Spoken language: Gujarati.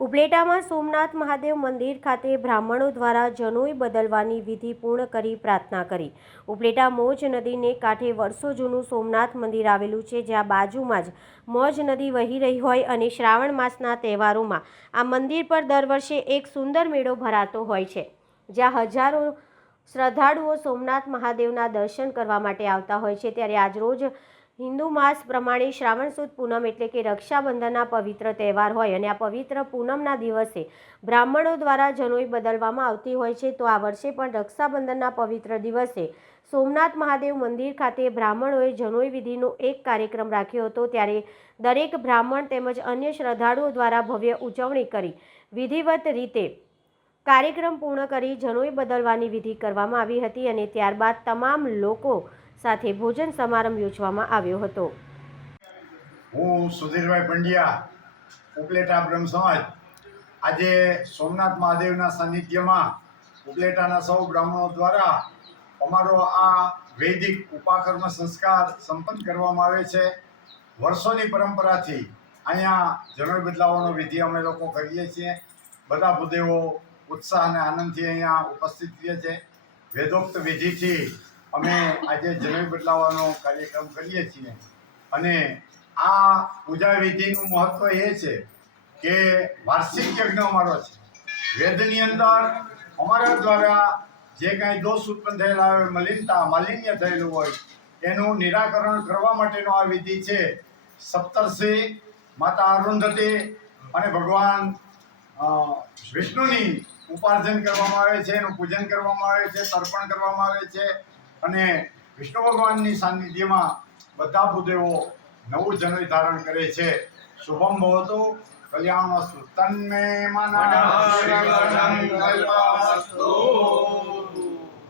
ઉપલેટામાં સોમનાથ મહાદેવ મંદિર ખાતે બ્રાહ્મણો દ્વારા જનોઈ બદલવાની વિધિ પૂર્ણ કરી પ્રાર્થના કરી. ઉપલેટા મોજ નદીને કાંઠે વર્ષો જૂનું સોમનાથ મંદિર આવેલું છે, જ્યાં બાજુમાં જ મોજ નદી વહી રહી હોય અને શ્રાવણ માસના તહેવારોમાં આ મંદિર પર દર વર્ષે એક સુંદર મેળો ભરાતો હોય છે, જ્યાં હજારો શ્રદ્ધાળુઓ સોમનાથ મહાદેવના દર્શન કરવા માટે આવતા હોય છે. ત્યારે આજરોજ હિન્દુ માસ પ્રમાણે શ્રાવણ સુદ પૂનમ એટલે કે રક્ષાબંધનના પવિત્ર તહેવાર હોય અને આ પવિત્ર પૂનમના દિવસે બ્રાહ્મણો દ્વારા જનોઈ બદલવામાં આવતી હોય છે. તો આ વર્ષે પણ રક્ષાબંધનના પવિત્ર દિવસે સોમનાથ મહાદેવ મંદિર ખાતે બ્રાહ્મણોએ જનોઈ વિધિનો એક કાર્યક્રમ રાખ્યો હતો. ત્યારે દરેક બ્રાહ્મણ તેમજ અન્ય શ્રદ્ધાળુઓ દ્વારા ભવ્ય ઉજવણી કરી વિધિવત રીતે કાર્યક્રમ પૂર્ણ કરી જનોઈ બદલવાની વિધિ કરવામાં આવી હતી અને ત્યારબાદ તમામ લોકો સાથે ભોજન સમારંભ યોજવામાં આવ્યો હતો. હું સુધીરભાઈ પંડ્યા, ઉપલેટા બ્રહ્મ સમાજ. આજે સોમનાથ મહાદેવના સાનિધ્યમાં ઉપલેટાના સૌ બ્રાહ્મણો દ્વારા અમારો આ વૈદિક ઉપાકર્મ સંસ્કાર સંપન્ન કરવામાં આવે છે. વર્ષોની પરંપરાથી અહીંયા જનોઈ બદલાવાનો વિધિ અમે લોકો કરીએ છીએ. બધા ભૂદેવો ઉત્સાહ અને આનંદથી અહીંયા ઉપસ્થિત રહીએ છે. વેદોક્ત વિધિથી અમે આજે જમીન બદલાવાનો કાર્યક્રમ કરીએ છીએ. અને આ પૂજા વિધિનું મહત્વ એ છે કે વાર્ષિક યજ્ઞ અમારો છે. વેદની અંદર અમારા દ્વારા જે કાંઈ દોષ ઉત્પન્ન થયેલા હોય, મલિનતા, માલિન્ય થયેલું હોય, એનું નિરાકરણ કરવા માટેનો આ વિધિ છે. સપ્તર્ષિ, માતા અરુંધતી અને ભગવાન વિષ્ણુની ઉપાર્જન કરવામાં આવે છે, એનું પૂજન કરવામાં આવે છે, તર્પણ કરવામાં આવે છે. અને વિષ્ણુ ભગવાનની સાનિધ્યમાં બધા ભૂદેવો નવું જનોઈ ધારણ કરે છે. શુભમ ભવતુ કલ્યાણ વસ્તુ તન્મે મનઃ.